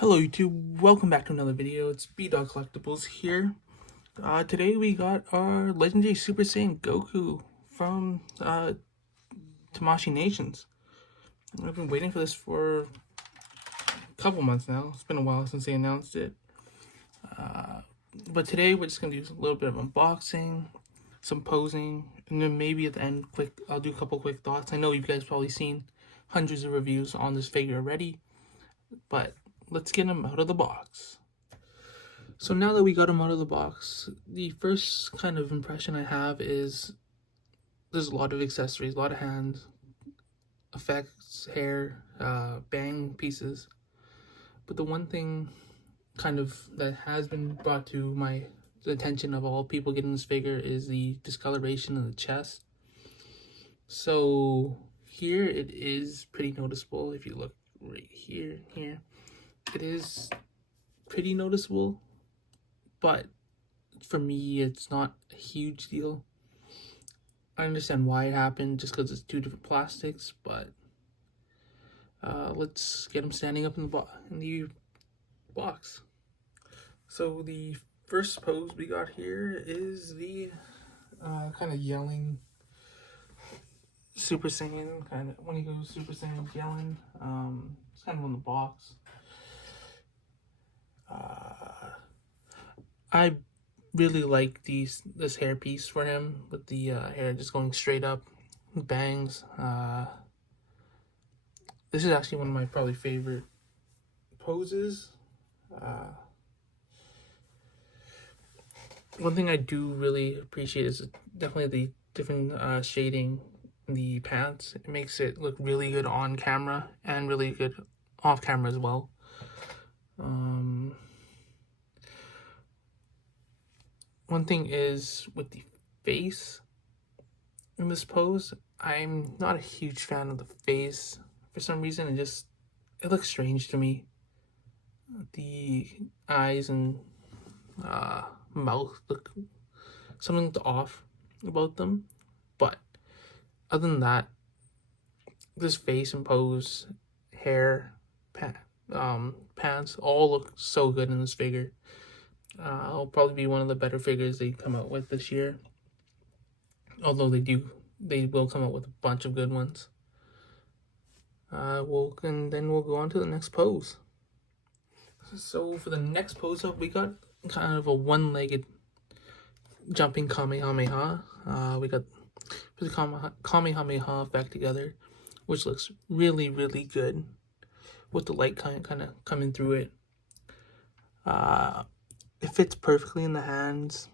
Hello YouTube, welcome back to another video. It's B-Dog Collectibles here. Today we got our legendary Super Saiyan Goku from Tamashii Nations. I've been waiting for this for a couple months now. It's been a while since they announced it. But today we're just going to do a little bit of unboxing, some posing, and then maybe at the end I'll do a couple quick thoughts. I know you guys probably seen hundreds of reviews on this figure already, but let's get him out of the box. So now that we got him out of the box, the first kind of impression I have is there's a lot of accessories, a lot of hand effects, hair, bang pieces. But the one thing kind of that has been brought to my attention of all people getting this figure is the discoloration of the chest. So here it is pretty noticeable. If you look right here, it is pretty noticeable, but for me it's not a huge deal. I understand why it happened, just because it's two different plastics, but let's get him standing up in the box. So the first pose we got here is the kind of yelling Super Saiyan, kind of when he goes Super Saiyan yelling. It's kind of on the box. I really like this hair piece for him, with the hair just going straight up, bangs. This is actually one of my probably favorite poses. One thing I do really appreciate is definitely the different shading in the pants. It makes it look really good on camera and really good off camera as well. One thing is with the face in this pose, I'm not a huge fan of the face. For some reason, it looks strange to me. The eyes and mouth look something off about them. But other than that, this face and pose, hair, pants all look so good in this figure. It'll probably be one of the better figures they come out with this year. Although they will come out with a bunch of good ones. And then we'll go on to the next pose. So for the next pose up, we got kind of a one-legged jumping Kamehameha. We got the Kamehameha effect together, which looks really, really good with the light kind of coming through it. It fits perfectly in the hands.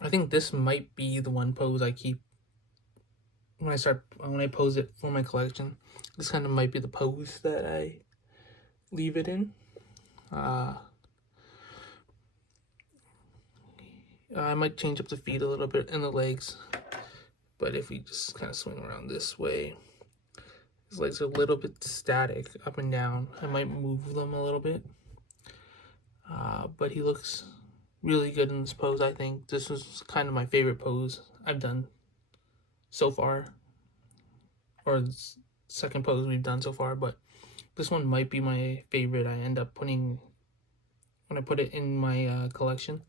I think this might be the one pose I keep when I pose it for my collection. This kind of might be the pose that I leave it in. I might change up the feet a little bit and the legs, but if we just kind of swing around this way, his legs are a little bit static up and down. I might move them a little bit. But he looks really good in this pose. I think this was kind of my favorite pose I've done so far, or the second pose we've done so far, but this one might be my favorite I end up putting when I put it in my collection.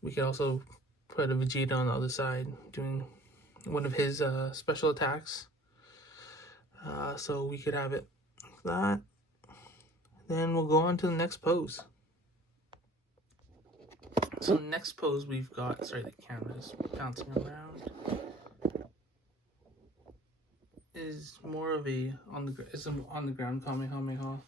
We could also put a Vegeta on the other side doing one of his special attacks. So we could have it like that. Then we'll go on to the next pose. So next pose we've got, sorry, the camera's bouncing around, is more of a on the ground Kamehameha.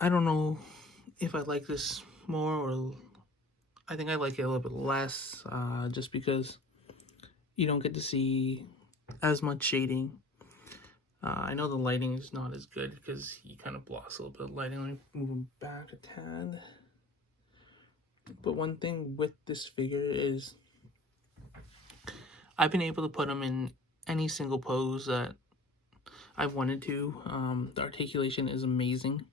I don't know if I like this more, or I think I like it a little bit less, just because you don't get to see as much shading. I know the lighting is not as good because he kind of blocks a little bit of lighting. Let me move him back a tad. But one thing with this figure is I've been able to put him in any single pose that I've wanted to. The articulation is amazing.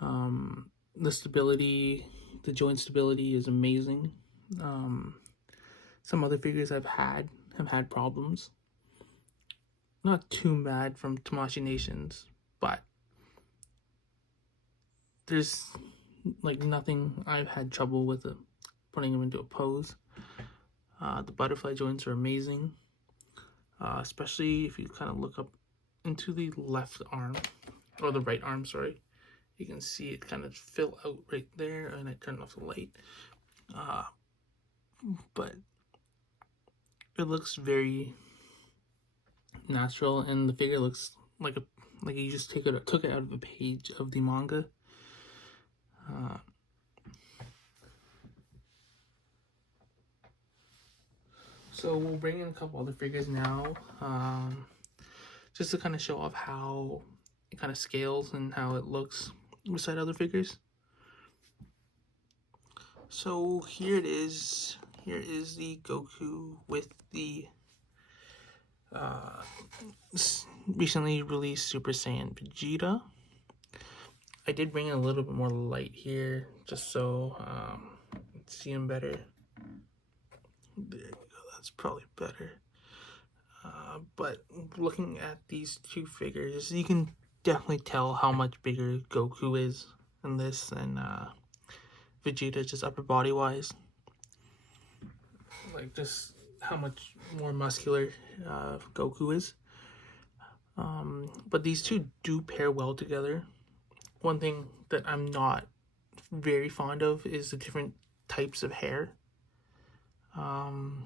The stability, the joint stability is amazing. Some other figures have had problems. Not too bad from Tamashii Nations, but there's like nothing I've had trouble with putting them into a pose. The butterfly joints are amazing, especially if you kind of look up into the left arm, or the right arm, sorry. You can see it kind of fill out right there, and I turned off the light. But it looks very natural, and the figure looks like you just took it out of a page of the manga. So we'll bring in a couple other figures now, just to kind of show off how it kind of scales and how it looks beside other figures. So here it is. Here is the Goku with the recently released Super Saiyan Vegeta. I did bring in a little bit more light here, just so you can see him better. There you go, that's probably better. But looking at these two figures, you can definitely tell how much bigger Goku is in this than Vegeta, just upper body wise. Like, just how much more muscular Goku is. But these two do pair well together. One thing that I'm not very fond of is the different types of hair on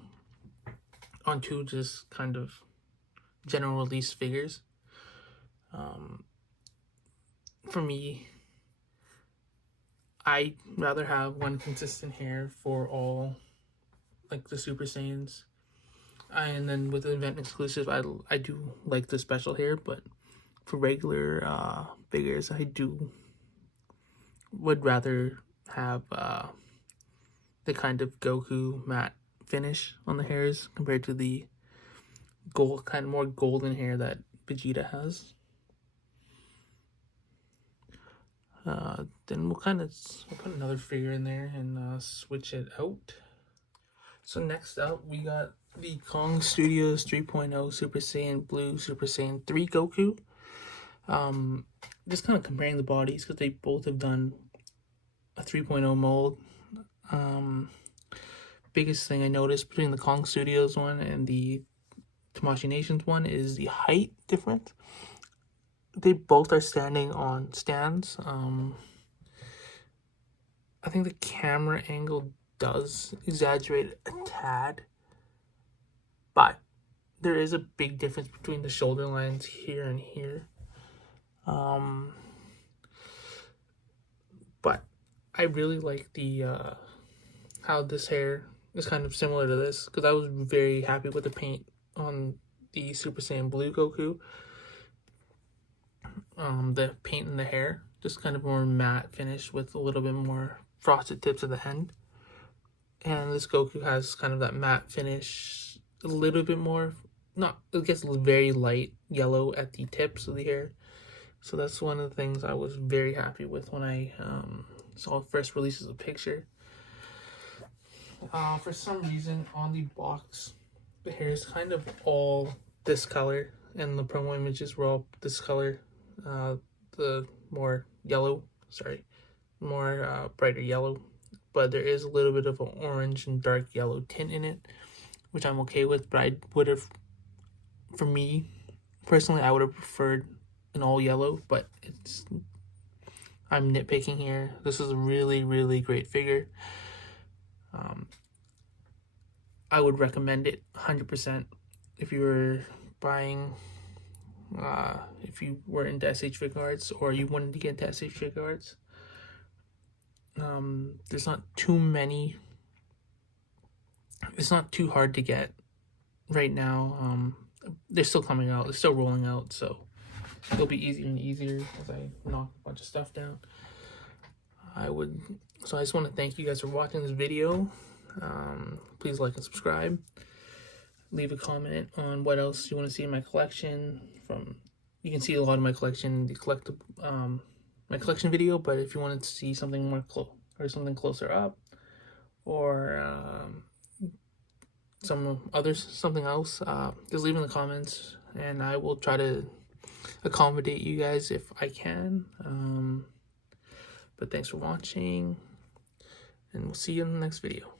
two just kind of general release figures. For me, I'd rather have one consistent hair for all, like, the Super Saiyans. And then with the event exclusive, I do like the special hair, but for regular figures, I would rather have the kind of Goku matte finish on the hairs compared to the kind of more golden hair that Vegeta has. Then we'll put another figure in there and switch it out. So next up, we got the Kong Studios 3.0 Super Saiyan Blue Super Saiyan 3 Goku. Just kind of comparing the bodies because they both have done a 3.0 mold. Biggest thing I noticed between the Kong Studios one and the Tamashii Nations one is the height difference. They both are standing on stands. I think the camera angle does exaggerate a tad, but there is a big difference between the shoulder lines here and here. But I really like the how this hair is kind of similar to this, because I was very happy with the paint on the Super Saiyan Blue Goku. The paint in the hair, just kind of more matte finish with a little bit more frosted tips at the end. And this Goku has kind of that matte finish, a little bit more, it gets very light yellow at the tips of the hair. So that's one of the things I was very happy with when I saw first releases of picture. For some reason on the box, the hair is kind of all this color, and the promo images were all this color. The more yellow, more brighter yellow, but there is a little bit of an orange and dark yellow tint in it, which I'm okay with. But for me personally, I would have preferred an all yellow, but I'm nitpicking here. This is a really, really great figure. I would recommend it 100% if you were buying, if you were into SH Figuarts or you wanted to get into SH Figuarts. There's not too many. It's not too hard to get right now. They're still coming out. They're still rolling out, so it'll be easier and easier as I knock a bunch of stuff down. So I just want to thank you guys for watching this video. Please like and subscribe. Leave a comment on what else you want to see in my collection. You can see a lot of my collection, my collection video, but if you wanted to see something more something closer up, or something else, just leave in the comments, and I will try to accommodate you guys if I can. But thanks for watching, and we'll see you in the next video.